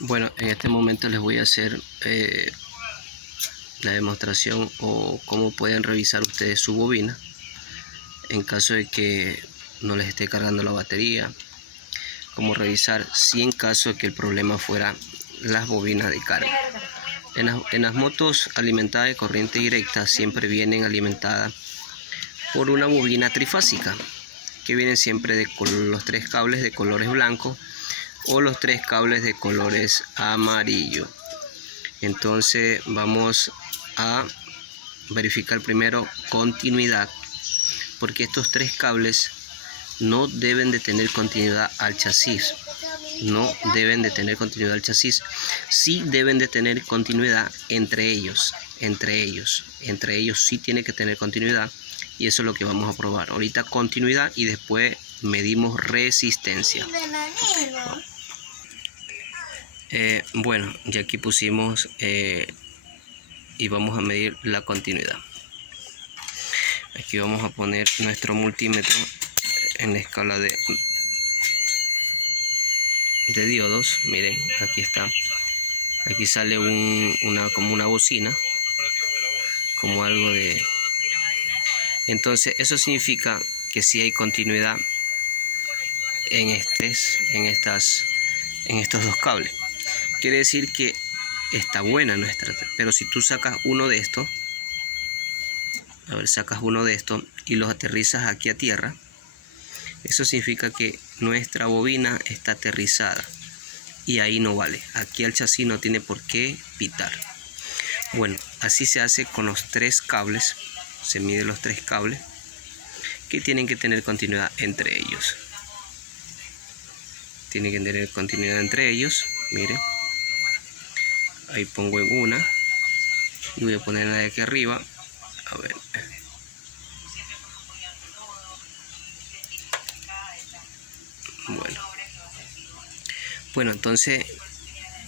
Bueno, en este momento les voy a hacer la demostración o cómo pueden revisar ustedes su bobina en caso de que no les esté cargando la batería. Cómo revisar si en caso de que el problema fuera las bobinas de carga. En las motos alimentadas de corriente directa siempre vienen alimentadas por una bobina trifásica que vienen siempre con los 3 cables de colores blancos o los 3 cables de colores amarillo. Entonces vamos a verificar primero continuidad, porque estos 3 cables no deben de tener continuidad al chasis. No deben de tener continuidad al chasis. Sí deben de tener continuidad entre ellos. Entre ellos sí tiene que tener continuidad. Y eso es lo que vamos a probar. Ahorita continuidad y después medimos resistencia. Bueno, ya aquí pusimos y vamos a medir la continuidad. Aquí vamos a poner nuestro multímetro en la escala de diodos. Miren, aquí está. Aquí sale como una bocina, como algo de... Entonces eso significa que sí hay continuidad en estos 2 cables. Quiere decir que está buena nuestra. Pero si tú sacas uno de estos, sacas uno de estos y los aterrizas aquí a tierra, eso significa que nuestra bobina está aterrizada y ahí no vale. Aquí el chasis no tiene por qué pitar. Bueno, así se hace con los 3 cables. Se mide los 3 cables que tienen que tener continuidad entre ellos. Tienen que tener continuidad entre ellos. Miren, ahí pongo en una y voy a poner la de aquí arriba. A ver. Bueno, entonces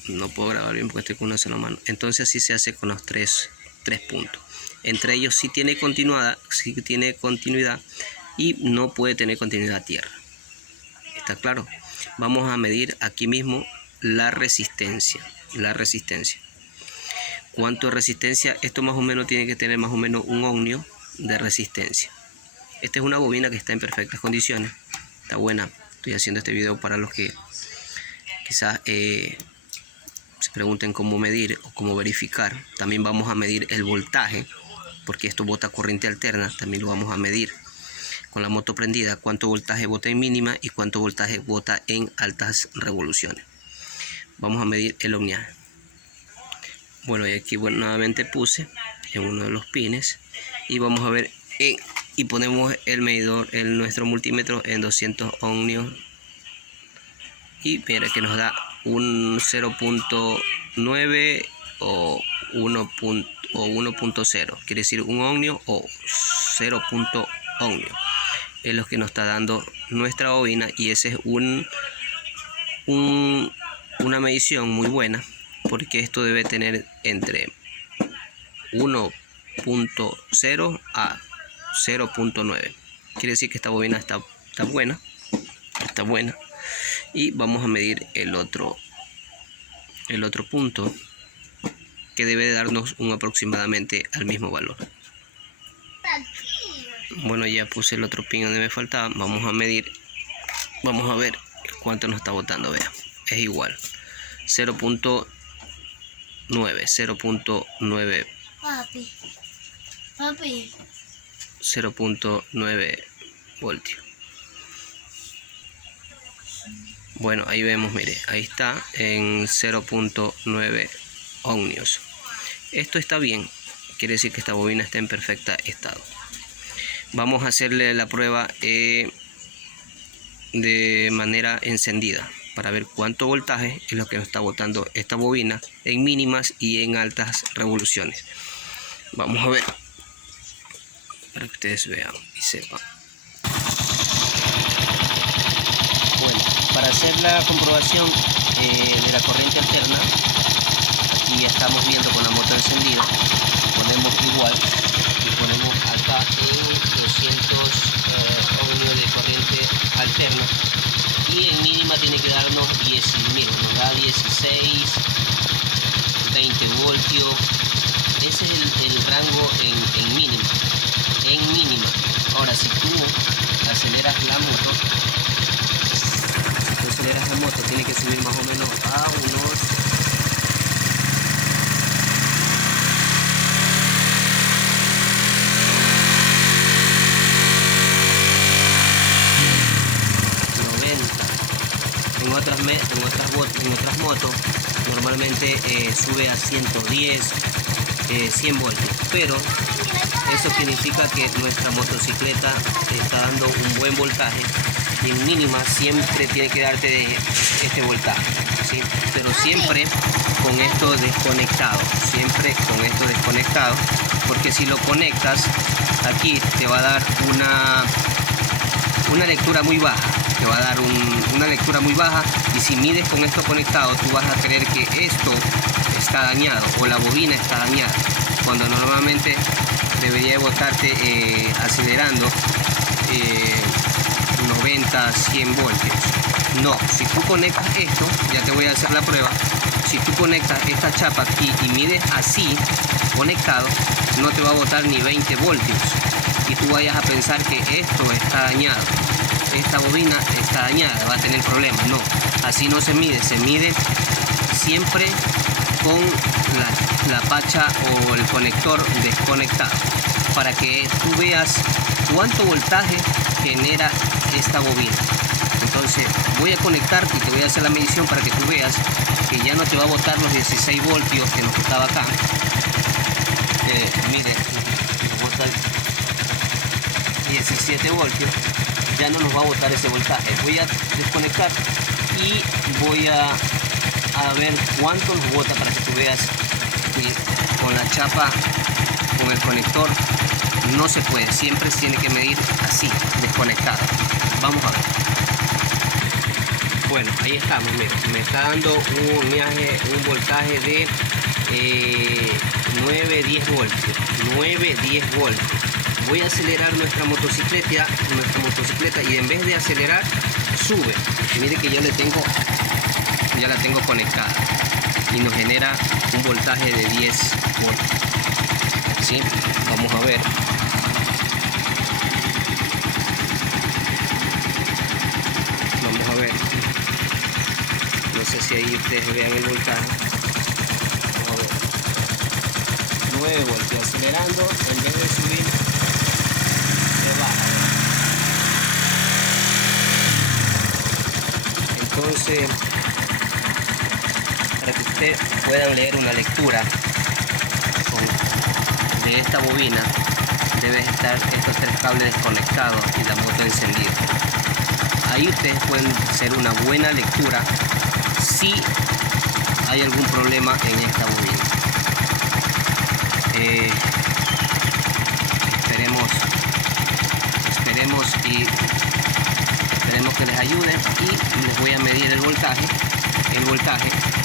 no puedo grabar bien porque estoy con una sola mano. Entonces así se hace con los 3 puntos. Entre ellos sí tiene continuidad y no puede tener continuidad a tierra. ¿Está claro? Vamos a medir aquí mismo la resistencia. ¿Cuánto de resistencia? Esto más o menos tiene que tener más o menos 1 ohmio de resistencia. Esta es una bobina que está en perfectas condiciones. Está buena. Estoy haciendo este video para los que quizás se pregunten cómo medir o cómo verificar. También vamos a medir el voltaje, porque esto bota corriente alterna. También lo vamos a medir con la moto prendida, cuánto voltaje bota en mínima y cuánto voltaje bota en altas revoluciones. Vamos a medir el ohmiaje. Bueno, y aquí nuevamente puse en uno de los pines y vamos a ver y ponemos el medidor en nuestro multímetro en 200 ohmios y mira que nos da un 0.9 o 1.0, quiere decir 1 ohmio o 0. ohmio. Es lo que nos está dando nuestra bobina y ese es una medición muy buena, porque esto debe tener entre 1.0 a 0.9. Quiere decir que esta bobina está buena. Y vamos a medir el otro punto, que debe darnos un aproximadamente al mismo valor. Bueno, ya puse el otro pin donde me faltaba. Vamos a medir, vamos a ver cuánto nos está botando. Vea, es igual 0.9 0.9 voltios. Bueno, ahí vemos, mire, ahí está en 0.9 ohmios. Esto está bien, quiere decir que esta bobina está en perfecto estado. Vamos a hacerle la prueba de manera encendida para ver cuánto voltaje es lo que nos está botando esta bobina en mínimas y en altas revoluciones. Vamos a ver para que ustedes vean y sepan. Bueno, para hacer la comprobación de la corriente alterna, aquí ya estamos viendo con la moto encendida. Ponemos igual y ponemos acá en 200 ohmios de corriente alterna y y en mínima tiene que darnos 10, miren, nos da 16, 20 voltios. Ese es el rango en mínima. En mínima. Ahora, si tú aceleras la moto, tiene que subir más o menos a unos 90. En otras motos normalmente sube a 110, 100 voltios, pero eso significa que nuestra motocicleta está dando un buen voltaje y en mínima siempre tiene que darte este voltaje, ¿sí? Pero siempre con esto desconectado, porque si lo conectas aquí te va a dar una lectura muy baja, una lectura muy baja, y si mides con esto conectado tú vas a creer que esto está dañado o la bobina está dañada, cuando normalmente debería de botarte acelerando 90, 100 voltios. No, si tú conectas esto, ya te voy a hacer la prueba, si tú conectas esta chapa aquí y mides así, conectado, no te va a botar ni 20 voltios y tú vayas a pensar que esto está dañado, esta bobina está dañada, va a tener problemas. No, así no se mide siempre con la pacha o el conector desconectado, para que tú veas cuánto voltaje genera esta bobina. Entonces voy a conectar y te voy a hacer la medición para que tú veas que ya no te va a botar los 16 voltios que nos botaba acá. Mire, nos bota 17 voltios, ya no nos va a botar ese voltaje. Voy a desconectar y voy a ver cuánto nos bota para que tú veas que con la chapa, con el conector, no se puede, siempre se tiene que medir así, desconectado. Vamos a ver. Bueno, ahí estamos, miren, me está dando un voltaje de 9-10 voltios. 9-10 voltios. Voy a acelerar nuestra motocicleta y en vez de acelerar, sube. Mire que ya la tengo conectada y nos genera un voltaje de 10 voltios. ¿Sí? Vamos a ver. Vamos a ver. No sé si ahí ustedes vean el voltaje. Vamos a ver. 9 voltios. Acelerando, en vez de subir, se baja. Entonces, para que ustedes puedan leer una lectura de esta bobina, debe estar estos 3 cables desconectados y la moto encendida. Ahí ustedes pueden hacer una buena lectura si hay algún problema en esta bobina. Esperemos que les ayude y les voy a medir el voltaje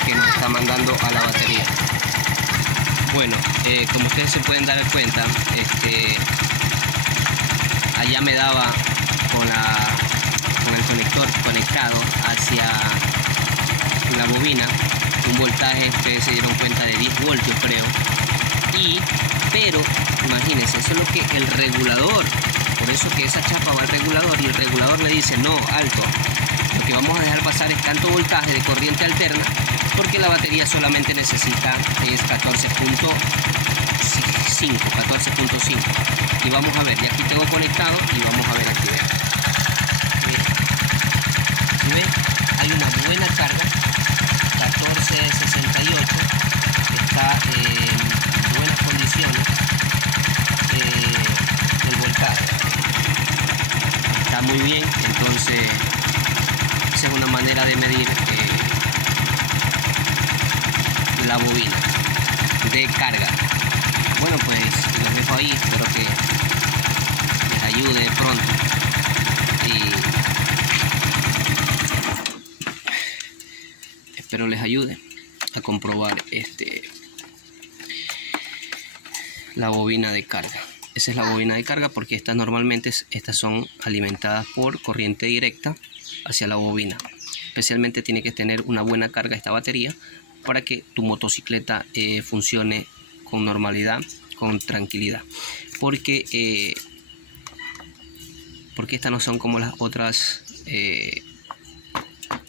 que nos está mandando a la batería. Bueno, como ustedes se pueden dar cuenta, allá me daba con el conector conectado hacia la bobina un voltaje, ustedes se dieron cuenta, de 10 voltios creo, pero imagínense, eso es lo que el regulador, por eso que esa chapa va al regulador y el regulador le dice no, alto, lo que vamos a dejar pasar es tanto voltaje de corriente alterna, porque la batería solamente necesita 14.5, y vamos a ver, y aquí tengo conectado y vamos a ver aquí, ¿ven? Hay una buena carga, 1468, está en buenas condiciones, el voltaje está muy bien. Entonces esa es una manera de medir la bobina de carga. Bueno, pues los dejo ahí, espero que les ayude pronto y espero les ayude a comprobar la bobina de carga. Esa es la bobina de carga, porque estas normalmente estas son alimentadas por corriente directa hacia la bobina. especialmente tiene que tener una buena carga esta batería para que tu motocicleta funcione con normalidad, con tranquilidad, porque estas no son como las otras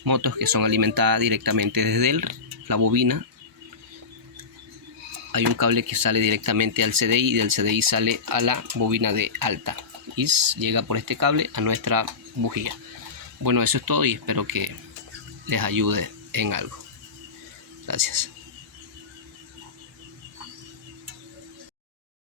motos que son alimentadas directamente desde la bobina. Hay un cable que sale directamente al CDI y del CDI sale a la bobina de alta y llega por este cable a nuestra bujía. Bueno, eso es todo y espero que les ayude en algo. Gracias.